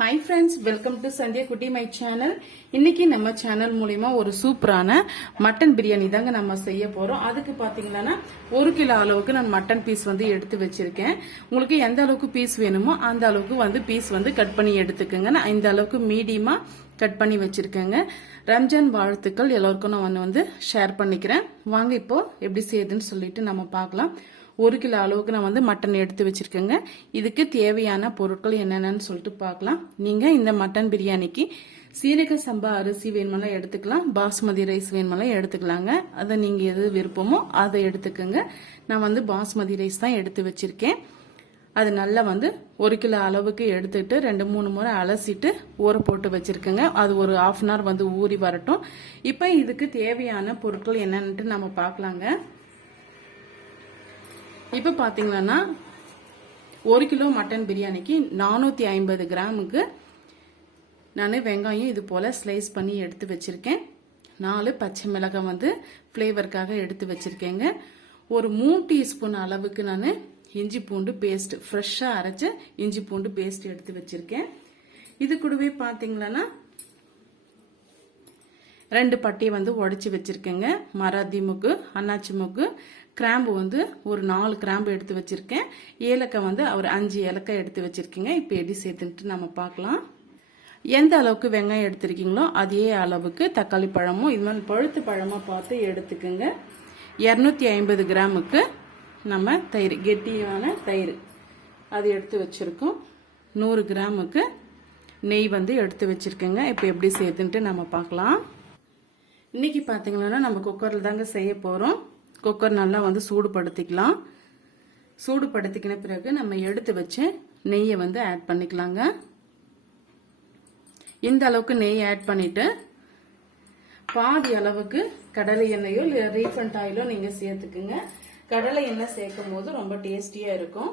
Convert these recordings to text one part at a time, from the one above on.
Hi friends welcome to Sandhya Kutty my channel இன்னைக்கு நம்ம channel மூலிமா ஒரு சூப்பரான மட்டன் பிரியாணி தாங்க நம்ம செய்ய போறோம். அதுக்கு பாத்தீங்கன்னா ஒரு கிலோ அளவுக்கு நான் மட்டன் பீஸ் வந்து எடுத்து வச்சிருக்கேன். உங்களுக்கு எந்த அளவுக்கு பீஸ் வேணுமோ அந்த அளவுக்கு வந்து பீஸ் வந்து கட் பண்ணி எடுத்துக்கோங்க. நான் இந்த அளவுக்கு மீடியமா கட் பண்ணி வச்சிருக்கேங்க. ரம்ஜான் வாழ்த்துக்கள் எல்லோருக்கும் நான் வந்து ஷேர் பண்ணிக்கிறேன். வாங்க இப்போ எப்படி செய்யுதுன்னு சொல்லிட்டு நம்ம பார்க்கலாம். ஒரு கிலோ அளவுக்கு நான் வந்து மட்டன் எடுத்து வச்சுருக்கேங்க. இதுக்கு தேவையான பொருட்கள் என்னென்னு சொல்லிட்டு பார்க்கலாம். நீங்கள் இந்த மட்டன் பிரியாணிக்கு சீரக சம்பா அரிசி வேணுமெல்லாம் எடுத்துக்கலாம். பாஸ்மதி ரைஸ் வேணுமெல்லாம் எடுத்துக்கலாங்க. அதை நீங்கள் எது விருப்பமோ அதை எடுத்துக்கோங்க. நான் வந்து பாஸ்மதி ரைஸ் தான் எடுத்து வச்சுருக்கேன். அது நல்லா வந்து ஒரு கிலோ அளவுக்கு எடுத்துட்டு ரெண்டு மூணு முறை அலசிட்டு ஊற போட்டு வச்சுருக்கேங்க. அது ஒரு ஆஃப் அன் ஹவர் வந்து ஊறி வரட்டும். இப்போ இதுக்கு தேவையான பொருட்கள் என்னன்ட்டு நம்ம பார்க்கலாங்க. இப்போ பார்த்தீங்கன்னா ஒரு கிலோ மட்டன் பிரியாணிக்கு நானூற்றி ஐம்பது கிராமுக்கு நான் வெங்காயம் இது போல் ஸ்லைஸ் பண்ணி எடுத்து வச்சுருக்கேன். நாலு பச்சை மிளகாய் வந்து ஃப்ளேவருக்காக எடுத்து வச்சுருக்கேங்க. ஒரு மூணு டீஸ்பூன் அளவுக்கு நான் இஞ்சி பூண்டு பேஸ்ட் ஃப்ரெஷ்ஷாக அரைச்ச இஞ்சி பூண்டு பேஸ்ட் எடுத்து வச்சுருக்கேன். இது கூடவே பார்த்தீங்களன்னா ரெண்டு பட்டியை வந்து உடச்சி வச்சுருக்கேங்க. மராத்தி முக்கு அன்னாச்சி முக்கு கிராம்பு வந்து ஒரு நாலு கிராம்பு எடுத்து வச்சுருக்கேன். ஏலக்காய் வந்து ஒரு அஞ்சு ஏலக்காய் எடுத்து வச்சுருக்கீங்க. இப்போ எப்படி சேர்த்துன்ட்டு நம்ம பார்க்கலாம். எந்த அளவுக்கு வெங்காயம் எடுத்திருக்கீங்களோ அதே அளவுக்கு தக்காளி பழமும் இது மாதிரி பழுத்து பழமாக பார்த்து எடுத்துக்கோங்க. இரநூத்தி ஐம்பது கிராமுக்கு நம்ம தயிர் கெட்டியான தயிர். அது எடுத்து வச்சுருக்கோம். நூறு கிராமுக்கு நெய் வந்து எடுத்து வச்சுருக்கேங்க. இப்போ எப்படி சேர்த்துன்ட்டு நம்ம பார்க்கலாம். இன்றைக்கி பார்த்தீங்கன்னா நம்ம குக்கரில் தாங்க செய்ய போகிறோம் குக்கர் நல்லா வந்து சூடுபடுத்திக்கலாம். சூடுபடுத்திக்கின பிறகு நம்ம எடுத்து வச்சு நெய்யை வந்து ஆட் பண்ணிக்கலாங்க. இந்த அளவுக்கு நெய் ஆட் பண்ணிட்டு பாதி அளவுக்கு கடலை எண்ணெயோ இல்லை ரீஃபண்ட் ஆயிலோ நீங்கள் சேர்த்துக்குங்க. கடலை எண்ணெய் சேர்க்கும் போது ரொம்ப டேஸ்டியாக இருக்கும்.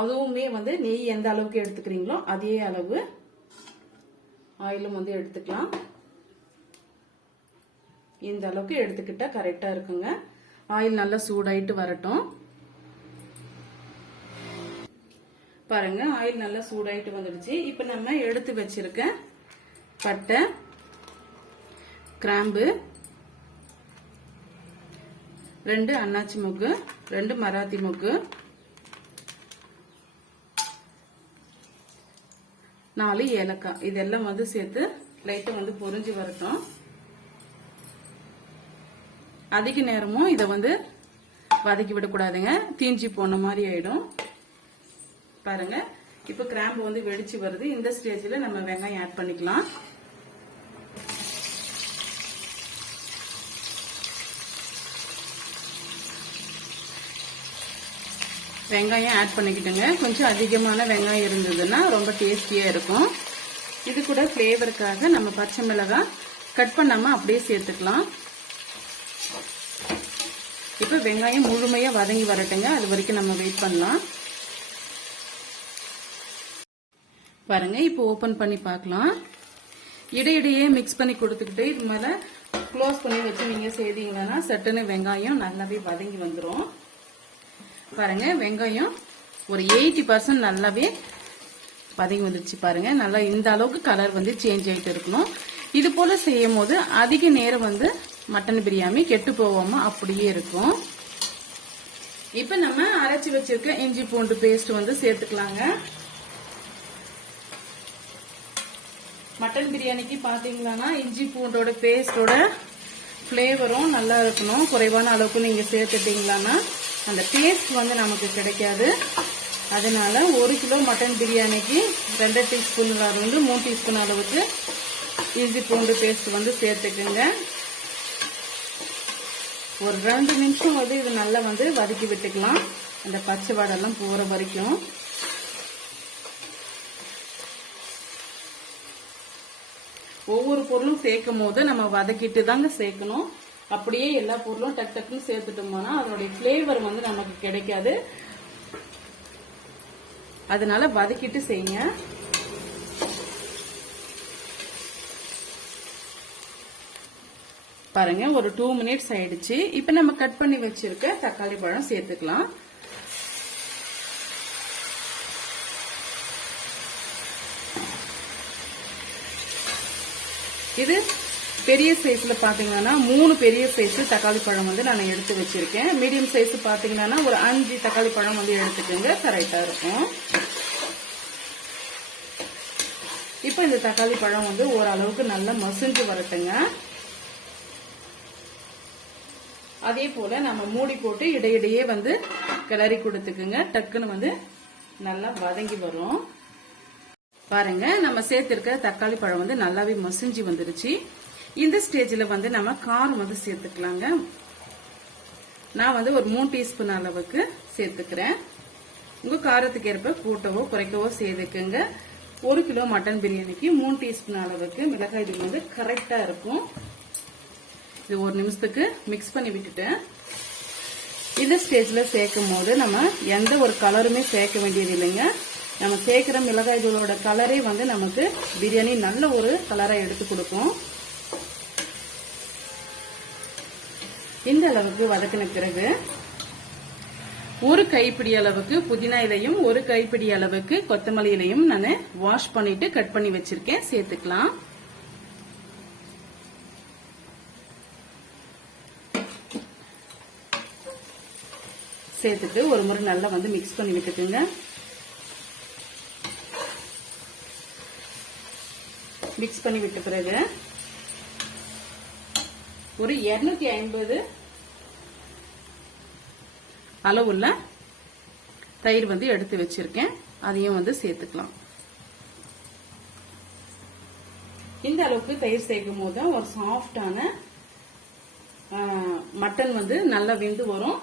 அதுவுமே வந்து நெய் எந்த அளவுக்கு எடுத்துக்கிறீங்களோ அதே அளவு ஆயிலும் வந்து எடுத்துக்கலாம். இந்த அளவுக்கு எடுத்துக்கிட்டா கரெக்டா இருக்குங்க. ஆயில் நல்லா சூடாயிட்டு வரட்டும். பாருங்க ஆயில் நல்லா சூடாயிட்டு வந்துடுச்சு. இப்ப நம்ம எடுத்து வச்சிருக்க பட்டை கிராம்பு ரெண்டு அன்னாச்சி முக்கு ரெண்டு மராத்தி முக்கு நாலு ஏலக்காய். இதெல்லாம் வந்து சேர்த்து லைட்டை வந்து பொறிஞ்சு வரட்டும். அதிக நேரமும் இதை வந்து வதக்கி விடக்கூடாதுங்க. தீஞ்சி போன மாதிரி ஆயிடும். பாருங்க. இப்ப கிராம்பு வந்து வெடிச்சு வருது. இந்த ஸ்டேஜில் நம்ம வெங்காயம் ஆட் பண்ணிக்கலாம். வெங்காயம் ஆட் பண்ணிக்கிட்டுங்க. கொஞ்சம் அதிகமான வெங்காயம் இருந்ததுன்னா ரொம்ப டேஸ்டியா இருக்கும். இது கூட ஃப்ளேவருக்காக நம்ம பச்சை மிளகாய் கட் பண்ணாம அப்படியே சேர்த்துக்கலாம். இப்போ வெங்காயம் முழுமையாக வதங்கி வரட்டுங்க. அது வரைக்கும் நம்ம வெயிட் பண்ணலாம். பாருங்க இப்போ ஓப்பன் பண்ணி பார்க்கலாம். இடையிடையே மிக்ஸ் பண்ணி கொடுத்துக்கிட்டு இது மேலே க்ளோஸ் பண்ணி வச்சு நீங்கள் செய்தீங்கன்னா சட்டுன்னு வெங்காயம் நல்லாவே வதங்கி வந்துடும் பாருங்க வெங்காயம் ஒரு எயிட்டி பர்சன்ட் நல்லாவே வதங்கி வந்துடுச்சு பாருங்க. நல்லா இந்த அளவுக்கு கலர் வந்து சேஞ்ச் ஆகிட்டு இருக்கணும். இது போல செய்யும் போது அதிக நேரம் வந்து மட்டன் பிரியாணி கெட்டு போகாம அப்படியே இருக்கும். இப்ப நம்ம அரைச்சி வச்சிருக்க இஞ்சி பூண்டு பேஸ்ட் வந்து சேர்த்துக்கலாங்க. மட்டன் பிரியாணிக்கு பாத்தீங்கன்னா இஞ்சி பூண்டோட பேஸ்டோட ஃப்ளேவரும் நல்லா இருக்கணும். குறைவான அளவுக்கு நீங்க சேர்த்துட்டீங்களான்னா அந்த டேஸ்ட் வந்து நமக்கு கிடைக்காது. அதனால ஒரு கிலோ மட்டன் பிரியாணிக்கு ரெண்டு டீஸ்பூன் வந்து மூணு டீஸ்பூன் அளவுக்கு இஞ்சி பூண்டு பேஸ்ட் வந்து சேர்த்துக்குங்க. ஒரு ரெண்டு நிமிஷம் வந்து இது நல்லா வந்து வதக்கி விட்டுக்கலாம். அந்த பச்சை வாடெல்லாம் போகிற வரைக்கும். ஒவ்வொரு பொருளும் சேர்க்கும் போது நம்ம வதக்கிட்டு தாங்க சேர்க்கணும். அப்படியே எல்லா பொருளும் டக் டக்குன்னு சேர்த்துட்டோம்னா அதனுடைய ஃப்ளேவர் வந்து நமக்கு கிடைக்காது. அதனால வதக்கிட்டு செய்யுங்க. பாருங்க ஒரு டூ மினிட்ஸ் ஆயிடுச்சு. இப்ப நம்ம கட் பண்ணி வச்சிருக்க தக்காளி பழம் சேர்த்துக்கலாம். இது பெரிய சைஸ்ல பாத்தீங்கன்னா மூணு பெரிய சைஸ் தக்காளி பழம் வந்து நான் எடுத்து வச்சிருக்கேன். மீடியம் சைஸ் பாத்தீங்கன்னா ஒரு அஞ்சு தக்காளி பழம் வந்து எடுத்துக்கோங்க. கரெக்டா இருக்கும். இப்போ இந்த தக்காளி பழம் வந்து ஓரளவுக்கு நல்லா மசிஞ்சு வரட்டுங்க. அதே போல நம்ம மூடி போட்டு இடையிடையே வந்து கிளறி கொடுத்துக்குங்க. டக்குன்னு வந்து நல்லா வதங்கி வரும். பாருங்க நம்ம சேர்த்திருக்க தக்காளி பழம் வந்து நல்லாவே மசிஞ்சு வந்துருச்சு. இந்த ஸ்டேஜில் வந்து நம்ம காரம் வந்து சேர்த்துக்கலாங்க. நான் வந்து ஒரு மூணு டீஸ்பூன் அளவுக்கு சேர்த்துக்கிறேன். உங்கள் காரத்துக்கு ஏற்ப கூட்டவோ குறைக்கவோ சேர்த்துக்குங்க. ஒரு கிலோ மட்டன் பிரியாணிக்கு மூணு டீஸ்பூன் அளவுக்கு மிளகாய் தூள் வந்து கரெக்டாக இருக்கும். இது ஒரு நிமிஷத்துக்கு மிக்ஸ் பண்ணி விட்டுட்டேன். இந்த ஸ்டேஜில் சேர்க்கும் போது நம்ம எந்த ஒரு கலருமே சேர்க்க வேண்டியது இல்லைங்க. நம்ம சேர்க்குற மிளகாய் தூளோட கலரே வந்து நமக்கு பிரியாணி நல்ல ஒரு கலராக எடுத்து கொடுக்கும். இந்த அளவுக்கு வதக்கின பிறகு ஒரு கைப்பிடி அளவுக்கு புதினா இலையும் ஒரு கைப்பிடி அளவுக்கு கொத்தமல்லி இலையும் நான் வாஷ் பண்ணிட்டு கட் பண்ணி வச்சிருக்கேன். சேர்த்துக்கலாம். சேர்த்துட்டு ஒரு முறை நல்லா வந்து மிக்ஸ் பண்ணி விட்டுக்குங்க. மிக்ஸ் பண்ணி விட்ட பிறகு ஒரு இருநூத்தி ஐம்பது அளவுள்ள தயிர் வந்து எடுத்து வச்சிருக்கேன். அதையும் வந்து சேர்த்துக்கலாம். இந்த அளவுக்கு தயிர் சேர்க்கும் போது தான் ஒரு சாஃப்டான மட்டன் வந்து நல்லா வெந்து வரும்.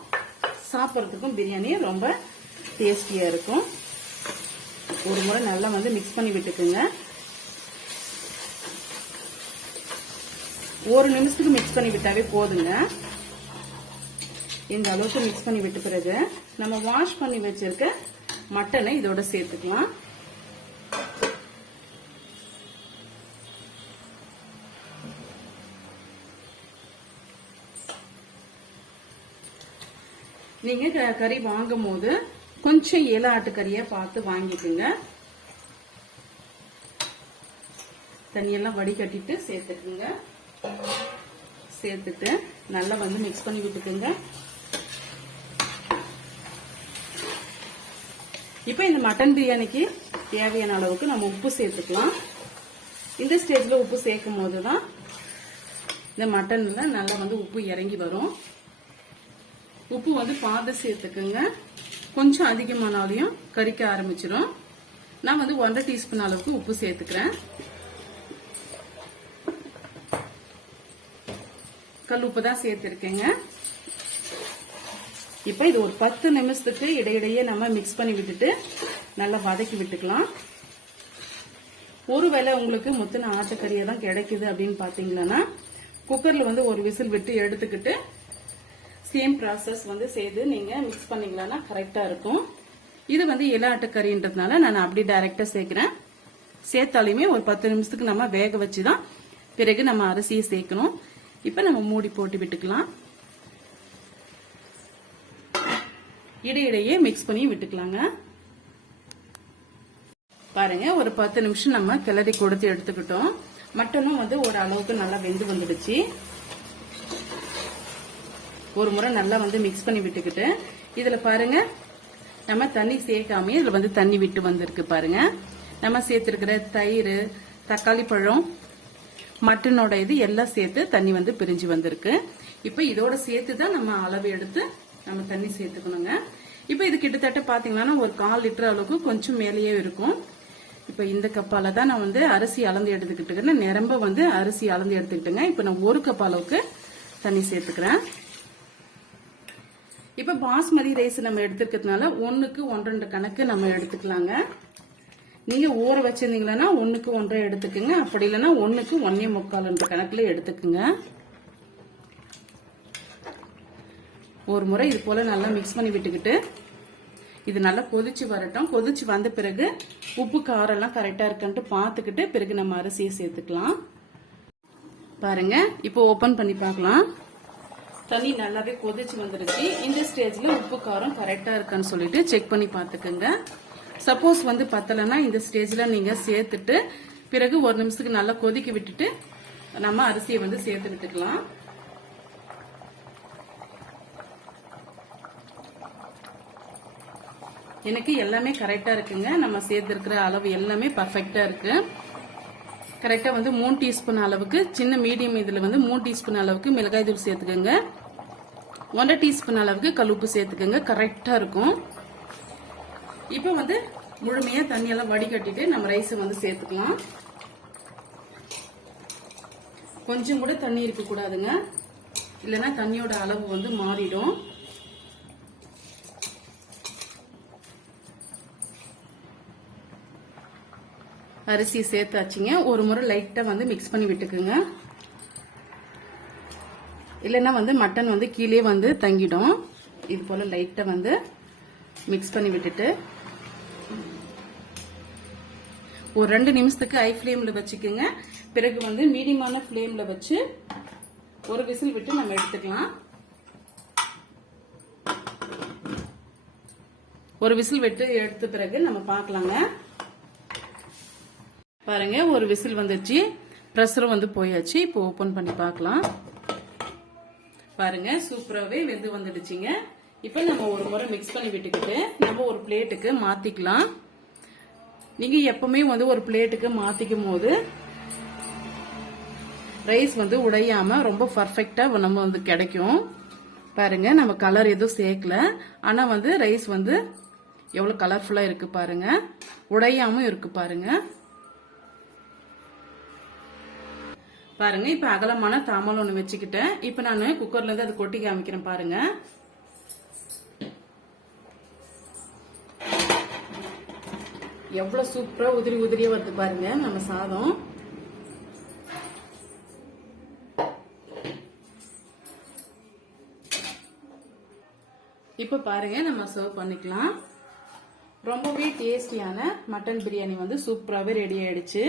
சாப்பிட்றதுக்கும் பிரியாணி ரொம்ப டேஸ்டியாக இருக்கும். ஒரு முறை நல்லா வந்து மிக்ஸ் பண்ணி விட்டுக்குங்க. ஒரு நிமிஷத்துக்கு மிக்ஸ் பண்ணி விட்டாவே போதுங்க. இந்த அளவுக்கு மிக்ஸ் பண்ணி விட்டு பிறகு நம்ம வாஷ் பண்ணி வச்சிருக்க மட்டனை இதோட சேர்த்துக்கலாம். நீங்க க- கறி வாங்கும் போது கொஞ்சம் ஏல ஆட்டுக்கறியா பார்த்து வாங்கிக்கோங்க. தண்ணியெல்லாம் வடிகட்டிட்டு சேர்த்துக்குங்க. சேர்த்துட்டு நல்லா வந்து மிக்ஸ் பண்ணி விட்டுக்குங்க. இப்போ இந்த மட்டன் பிரியாணிக்கு தேவையான அளவுக்கு நம்ம உப்பு சேர்த்துக்கலாம். இந்த ஸ்டேஜ்ல உப்பு சேர்க்கும் போது தான் இந்த மட்டன்ல நல்லா வந்து உப்பு இறங்கி வரும். உப்பு வந்து பாதி சேர்த்துக்குங்க. கொஞ்சம் அதிகமானாலையும் கறிக்க ஆரம்பிச்சிடும் நான் வந்து ஒன்றரை டீஸ்பூன் அளவுக்கு உப்பு சேர்த்துக்கிறேன். கல் உப்பு தான் சேர்த்துருக்கேங்க. இப்போ இது ஒரு பத்து நிமிஷத்துக்கு இடையிடையே நம்ம மிக்ஸ் பண்ணி விட்டுட்டு நல்லா வதக்கி விட்டுக்கலாம். ஒருவேளை உங்களுக்கு முத்தின ஆட்டுக்கறியை தான் கிடைக்குது அப்படின்னு பார்த்தீங்கன்னா குக்கரில் வந்து ஒரு விசில் விட்டு எடுத்துக்கிட்டு சேம் ப்ராசஸ் வந்து செய்து நீங்கள் மிக்ஸ் பண்ணீங்கன்னா கரெக்டாக இருக்கும். இது வந்து இல ஆட்டுக்கறின்றதுனால நான் அப்படி டைரெக்டாக சேர்க்குறேன். சேர்த்தாலுமே ஒரு பத்து நிமிஷத்துக்கு நம்ம வேக வச்சு தான் பிறகு நம்ம அரிசியை சேர்க்கணும். இப்போ நம்ம மூடி போட்டு விட்டுக்கலாம். இடையிடையே மிக்ஸ் பண்ணி விட்டுக்கலாங்க. பாருங்க ஒரு பத்து நிமிஷம் நம்ம கிளறி கொடுத்து எடுத்துக்கிட்டோம். மட்டனும் வந்து ஒரு அளவுக்கு நல்லா வெந்து வந்துடுச்சு. ஒரு முறை நல்லா வந்து மிக்ஸ் பண்ணி விட்டுக்கிட்டு இதுல பாருங்க நம்ம தண்ணி சேர்க்காம இதுல வந்து தண்ணி விட்டு வந்திருக்கு பாருங்க. நம்ம சேர்த்திருக்கிற தயிர் தக்காளி பழம் மட்டனோட இது எல்லாம் சேர்த்து தண்ணி வந்து பிரிஞ்சு வந்திருக்கு. இப்போ இதோட சேர்த்து தான் நம்ம அளவு எடுத்து நம்ம தண்ணி சேர்த்துக்கணுங்க. இப்போ இது கிட்டத்தட்ட பாத்தீங்கன்னா ஒரு கால் லிட்டர் அளவுக்கு கொஞ்சம் மேலேயே இருக்கும். இப்போ இந்த கப்பால தான் நான் வந்து அரிசி அளந்து எடுத்துக்கிட்டு நிரம்ப வந்து அரிசி அளந்து எடுத்துக்கிட்டுங்க. இப்போ நான் ஒரு கப் அளவுக்கு தண்ணி சேர்த்துக்கிறேன். இப்ப பாஸ்மதி ரைஸ் நம்ம எடுத்துக்கிறதுனால ஒன்றுக்கு ஒன்றரை கணக்கு நம்ம எடுத்துக்கலாங்க. நீங்க ஊற வச்சிருந்தீங்கன்னா ஒன்றுக்கு ஒன்றரை எடுத்துக்கோங்க. அப்படி இல்லைன்னா ஒன்றுக்கு ஒன்னே முக்கால்ன்ற கணக்குல எடுத்துக்குங்க. ஒரு முறை இது போல நல்லா மிக்ஸ் பண்ணி விட்டுக்கிட்டு இது நல்லா கொதிச்சு வரட்டும். கொதிச்சு வந்த பிறகு உப்பு காரம் எல்லாம் கரெக்டா இருக்கான்ட்டு பார்த்துக்கிட்டு பிறகு நம்ம அரிசியை சேர்த்துக்கலாம். பாருங்க இப்போ ஓபன் பண்ணி பார்க்கலாம். தண்ணி நல்லாவே கொதிச்சு வந்துருச்சு. இந்த ஸ்டேஜ்ல உப்பு காரம் கரெக்டா இருக்கான்னு சொல்லிட்டு செக் பண்ணி பார்த்துக்குங்க. சப்போஸ் வந்து பத்தலைன்னா இந்த ஸ்டேஜ்ல நீங்க சேர்த்துட்டு பிறகு ஒரு நிமிஷத்துக்கு நல்லா கொதிக்க விட்டுட்டு நம்ம அரிசியை வந்து சேர்த்து எடுத்துக்கலாம். எனக்கு எல்லாமே கரெக்டா இருக்குங்க. நம்ம சேர்த்துருக்கிற அளவு எல்லாமே பர்ஃபெக்டா இருக்கு. கரெக்டா வந்து மூணு டீஸ்பூன் அளவுக்கு சின்ன மீடியம் இதுல வந்து மூணு டீஸ்பூன் அளவுக்கு மிளகாய் தூள் சேர்த்துக்கோங்க. ஒன்றரை டீஸ்பூன் அளவுக்கு கல்லுப்பு சேர்த்துக்கோங்க. கரெக்டாக இருக்கும். இப்போ வந்து முழுமையாக தண்ணியெல்லாம் வடிகட்டிட்டு நம்ம ரைஸை வந்து சேர்த்துக்கலாம். கொஞ்சம் கூட தண்ணி இருக்கக்கூடாதுங்க இல்லைன்னா தண்ணியோட அளவு வந்து மாறிடும். அரிசி சேர்த்தாச்சுங்க. ஒரு முறை லைட்டாக வந்து மிக்ஸ் பண்ணி விட்டுக்குங்க. இல்லைன்னா வந்து மட்டன் வந்து கீழே வந்து தங்கிடும். இது போல லைட்டா வந்து மிக்ஸ் பண்ணி விட்டுட்டு ஒரு ரெண்டு நிமிஷத்துக்கு ஹை ஃப்ளேமில் வச்சுக்கோங்க. பிறகு வந்து மீடியமான ஃப்ளேமில் வச்சு ஒரு விசில் விட்டு நம்ம எடுத்துக்கலாம். ஒரு விசில் விட்டு எடுத்த பிறகு நம்ம பார்க்கலாங்க. பாருங்க ஒரு விசில் வந்துச்சு. ப்ரெஷரும் வந்து போயாச்சு. இப்போ ஓபன் பண்ணி பார்க்கலாம். பாருங்க சூப்பராகவே வெந்து வந்துடுச்சுங்க. இப்போ நம்ம ஒரு முறை மிக்ஸ் பண்ணி விட்டுக்கிட்டு நம்ம ஒரு பிளேட்டுக்கு மாற்றிக்கலாம் நீங்கள் எப்பவுமே வந்து ஒரு பிளேட்டுக்கு மாற்றிக்கும் போது ரைஸ் வந்து உடையாம ரொம்ப பர்ஃபெக்டாக நம்ம வந்து கிடைக்கும். பாருங்க நம்ம கலர் எதுவும் சேர்க்கல. ஆனால் வந்து ரைஸ் வந்து எவ்வளோ கலர்ஃபுல்லாக இருக்குது பாருங்க. உடையாமல் இருக்குது பாருங்கள் பாருங்க இப்ப அகலமான தாமல் ஒன்று வச்சுக்கிட்டேன். இப்ப நான் குக்கர்ல இருந்து அது கொட்டி காமிக்கிறேன் பாருங்க. எவ்வளவு சூப்பரா உதிரி உதிரியாக வருது பாருங்க நம்ம சாதம். இப்ப பாருங்க நம்ம சர்வ் பண்ணிக்கலாம். ரொம்பவே டேஸ்டியான மட்டன் பிரியாணி வந்து சூப்பராகவே ரெடி ஆயிடுச்சு.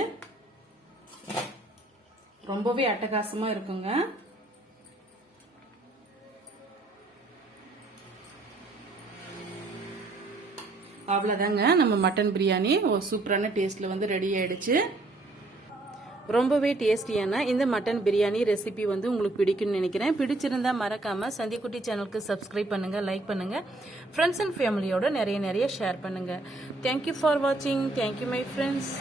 ரொம்பவே அட்டகாசமா இருக்குங்க. அவ்வளோதாங்க நம்ம மட்டன் பிரியாணி. ஒரு சூப்பரான டேஸ்ட்ல வந்து ரெடி ஆயிடுச்சு. ரொம்பவே டேஸ்டியான இந்த மட்டன் பிரியாணி ரெசிபி வந்து உங்களுக்கு பிடிக்கும்னு நினைக்கிறேன். பிடிச்சிருந்தா மறக்காம சந்திக்குட்டி சேனலுக்கு சப்ஸ்கிரைப் பண்ணுங்க லைக் பண்ணுங்க. ஃப்ரெண்ட்ஸ் அண்ட் ஃபேமிலியோட நிறைய நிறைய ஷேர் பண்ணுங்க. தேங்க்யூ ஃபார் வாட்சிங் தேங்க்யூ மை ஃப்ரெண்ட்ஸ்